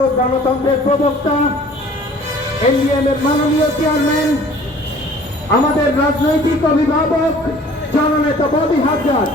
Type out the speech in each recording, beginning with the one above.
গণতন্ত্রের প্রবক্তা এনডিএম এর মাননীয় চেয়ারম্যান আমাদের রাজনৈতিক অভিভাবক জননেতা ববি হাজরাত।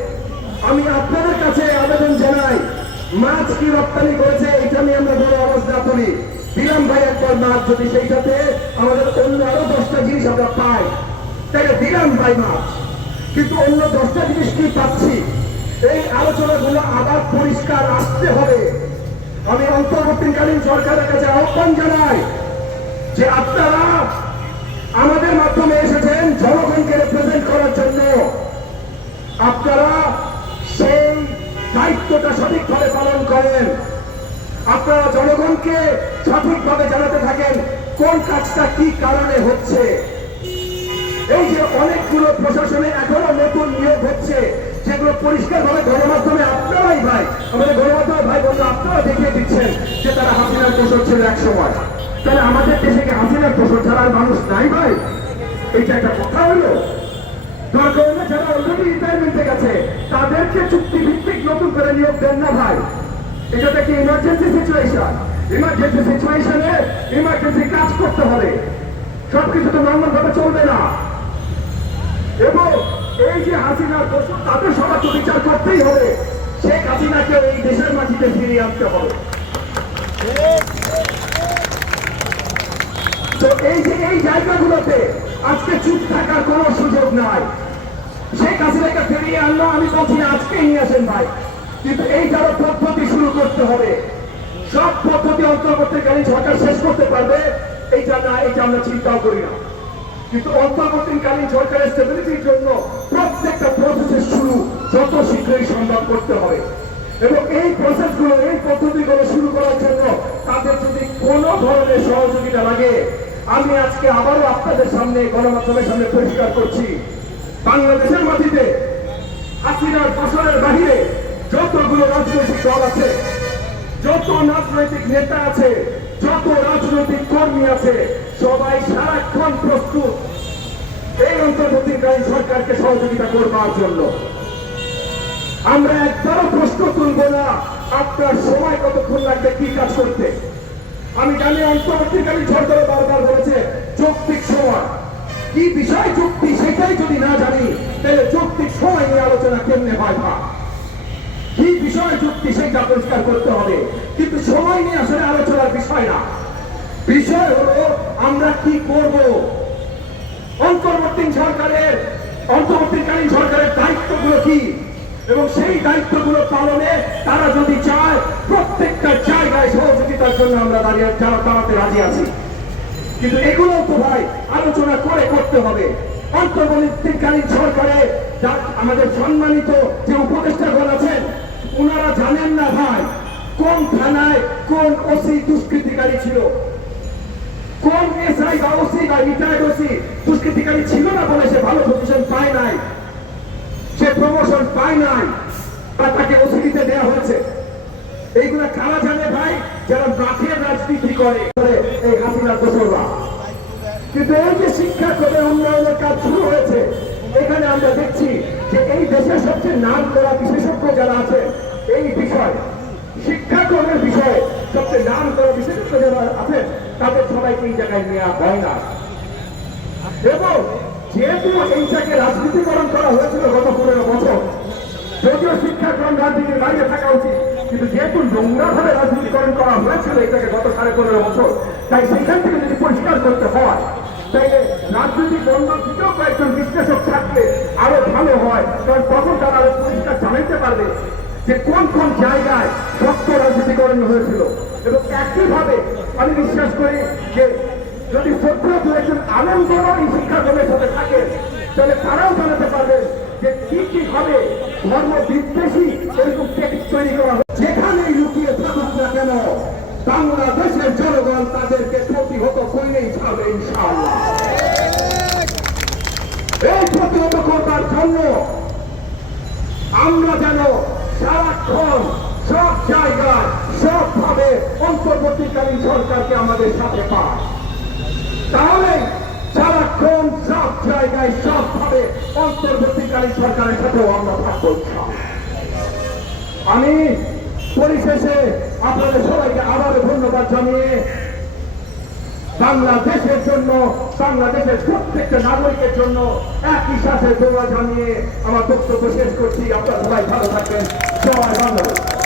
আমি আপনাদের কাছে আবেদন জানাই, মাছ কি রপ্তানি করেছে এটা নিয়ে আমরা বড় না তুলি। দিলাম ভাই, একবার মাছ যদি সেইটাতে আমাদের অন্য আরও দশটা জিনিস আমরা পাই। তাহলে দিলাম ভাই মাছ। কিন্তু অন্য দশটা জিনিস কি পাচ্ছি? এই আলোচনাগুলো আবার পরিষ্কার আসতে হবে। আমি অন্তর্বর্তীকালীন সরকারের কাছে আহ্বান জানাই যে আপনারা আমাদের মাধ্যমে এসেছেন জনগণকে কোন কাজটা কি কারণে হচ্ছে? এই যে অনেকগুলো প্রশাসনে এখনও নতুন নিয়োগ হচ্ছে, যেগুলো পরিষ্কার ভাবে গণমাধ্যমে আপনারাই ভাই, আমাদের গণমাধ্যমে ভাই বন্ধু আপনারা দেখিয়ে দিচ্ছেন যে তারা হাসিনার দোষর ছিল এক সময়। তাহলে আমাদের দেশে কি হাসিনার দোষর ছাড়া আর মানুষ নাই ভাই? এইটা একটা কথা হলো। দরকার যারা অলরেডি রিটায়ারমেন্টে গেছে, তাদেরকে চুক্তি ভিত্তিক নতুন করে নিয়োগ দেন না ভাই। এটা একটা ইমার্জেন্সি সিচুয়েশন ইমার্জেন্সি সিচুয়েশনে ইমার্জেন্সি কাজ করতে হবে। সবকিছু তো নর্মাল ভাবে চলবে না। এবং এই যে হাসিনার দোষ তাদের সবার তো বিচার করতেই হবে। শেখ হাসিনাকে এই দেশের মাটিতে ফিরিয়ে আনতে হবে। এই যে এই জায়গাগুলোতে আজকে চুপ থাকার কোনো সুযোগ নাই। শেখ হাসিনাকে ফিরিয়ে আনলো, আমি বলছি না আজকেই নিয়ে আসেন ভাই। কিন্তু এইটারও পদ্ধতি শুরু করতে হবে সব পদ্ধতি অন্তর্বর্তীকালীন সরকার শেষ করতে পারবে। এইটা না, এইটা আমরা চিন্তাও করি না। কিন্তু অন্তর্বর্তীকালীন সরকারের স্টেবিলিটির জন্য প্রত্যেকটা প্রসেসের শুরু যত শীঘ্রই সম্ভব করতে হবে। এবং এই প্রসেসগুলো এই পদ্ধতিগুলো শুরু করার জন্য তাদের যদি কোনো ধরনের সহযোগিতা লাগে, আমি আজকে আবারও আপনাদের সামনে, গণমাধ্যমের সামনে পরিষ্কার করছি। বাংলাদেশের মাটিতে হাসিনার ফসলের বাহিরে যতগুলো রাজনৈতিক দল আছে রাজনৈতিক নেতা আছে, যত রাজনৈতিক কর্মী আছে, সবাই সারাক্ষণ প্রস্তুত। এই অন্তর্বর্তীকালীন সরকারকে সহযোগিতা করবার জন্য। আমরা একবারও প্রশ্ন তুলব না, আপনার সময় কতক্ষণ লাগবে, কি কাজ করতে? আমি জানি অন্তর্বর্তীকালীন সরকার বারবার বলেছে, যৌক্তিক সময়। কি বিষয় যুক্তি সেটাই যদি না জানি, তাহলে যৌক্তিক সময় নিয়ে আলোচনা কেমনে হয় না কি বিষয় যুক্তি সেটা পরিষ্কার করতে হবে। কিন্তু সময় নিয়ে আসলে আলোচনার বিষয় না। বিষয় হলো, আমরা কি করব? অন্তর্বর্তী সরকারের অন্তর্বর্তীকালীন সরকারের দায়িত্বগুলো কি? এবং সেই দায়িত্বগুলো পালনে তারা যদি চায়, প্রত্যেকটা জায়গায় সহযোগিতার জন্য আমরা দাঁড়িয়ে যারা দাঁড়াতে রাজি আছি। কিন্তু এগুলো তো ভাই আলোচনা করে করতে হবে। অন্তর্বর্তীকালীন সরকারে আমাদের সম্মানিত যে উপদেষ্টাগণ আছেন ওনারা জানেন না ভাই। কোন থানায় কোন ওসি দুষ্কৃতিকারী ছিল? কোন এসআই বা ওসি বা রিটায়ার্ড ওসি দুষ্কৃতিকারী ছিল না বলে সে ভালো পজিশন পায় নাই? সে প্রমোশন পায় নাই বা তাকে ওসি দিতে দেওয়া হয়েছে? এইগুলা কারা জানে ভাই? যারা মাঠের রাজনীতি করে এই হাসিনার দোসররা কিন্তু এই যে শিক্ষা করে উন্নয়নের কাজ শুরু হয়েছে, এখানে আমরা দেখছি যে এই দেশের সবচেয়ে নাম করা বিশেষজ্ঞ যারা আছে এই বিষয় শিক্ষাক্রমের বিষয়ে সবচেয়ে নাম করা বিশেষজ্ঞ যারা আছেন, তাদের সবাইকে এই জায়গায় নেওয়া হয় না। এবং যেহেতু এইটাকে রাজনীতিকরণ করা হয়েছিল গত পনেরো বছর, যদিও শিক্ষাক্রম রাজনীতির বাইরে থাকা উচিত, কিন্তু যেহেতু নোংরাভাবে রাজনীতিকরণ করা হয়েছিল এটাকে গত সাড়ে পনেরো বছর, তাই সেখান থেকে যদি পরিষ্কার করতে হয়, তাইলে রাজনৈতিক বন্ধ থেকেও কয়েকজন বিশ্লেষক থাকলে আরও ভালো হয়, কারণ তখন তারা আরও পরিষ্কার জানাইতে পারবে যে কোন কোন জায়গায় শক্ত রাজনীতিকরণ হয়েছিল। এবং একইভাবে আমি বিশ্বাস করি যে যদি সত্য দু একজন আনন্দর এই শিক্ষাক্রমের সাথে থাকে, তাহলে তারাও জানাতে পারবে যে কি কি ভাবে ধর্ম বিদ্বেষী এরকম টেক্সট তৈরি করা হয় যেখানে লুকিয়ে থাকুক না কেন, বাংলাদেশের জনগণ তাদেরকে প্রতিহত করেই ছাড়বে এই প্রতিহত করবার জন্য আমরা যেন সারাক্ষণ সব জায়গায়, সবভাবে অন্তর্বর্তীকালীন সরকারকে আমাদের সাথে পায়। তাহলে সারাক্ষণ সব জায়গায়, সবভাবে অন্তর্বর্তীকালীন সরকারের সাথেও আমরা থাকব। আমি পরিশেষে আপনাদের সবাইকে আবারও ধন্যবাদ জানিয়ে বাংলাদেশের জন্য, বাংলাদেশের প্রত্যেকটা নাগরিকের জন্য একই সাথে দোয়া জানিয়ে আমার বক্তব্য শেষ করছি। আপনারা সবাই ভালো থাকবেন। সবাই বাংলাদেশ।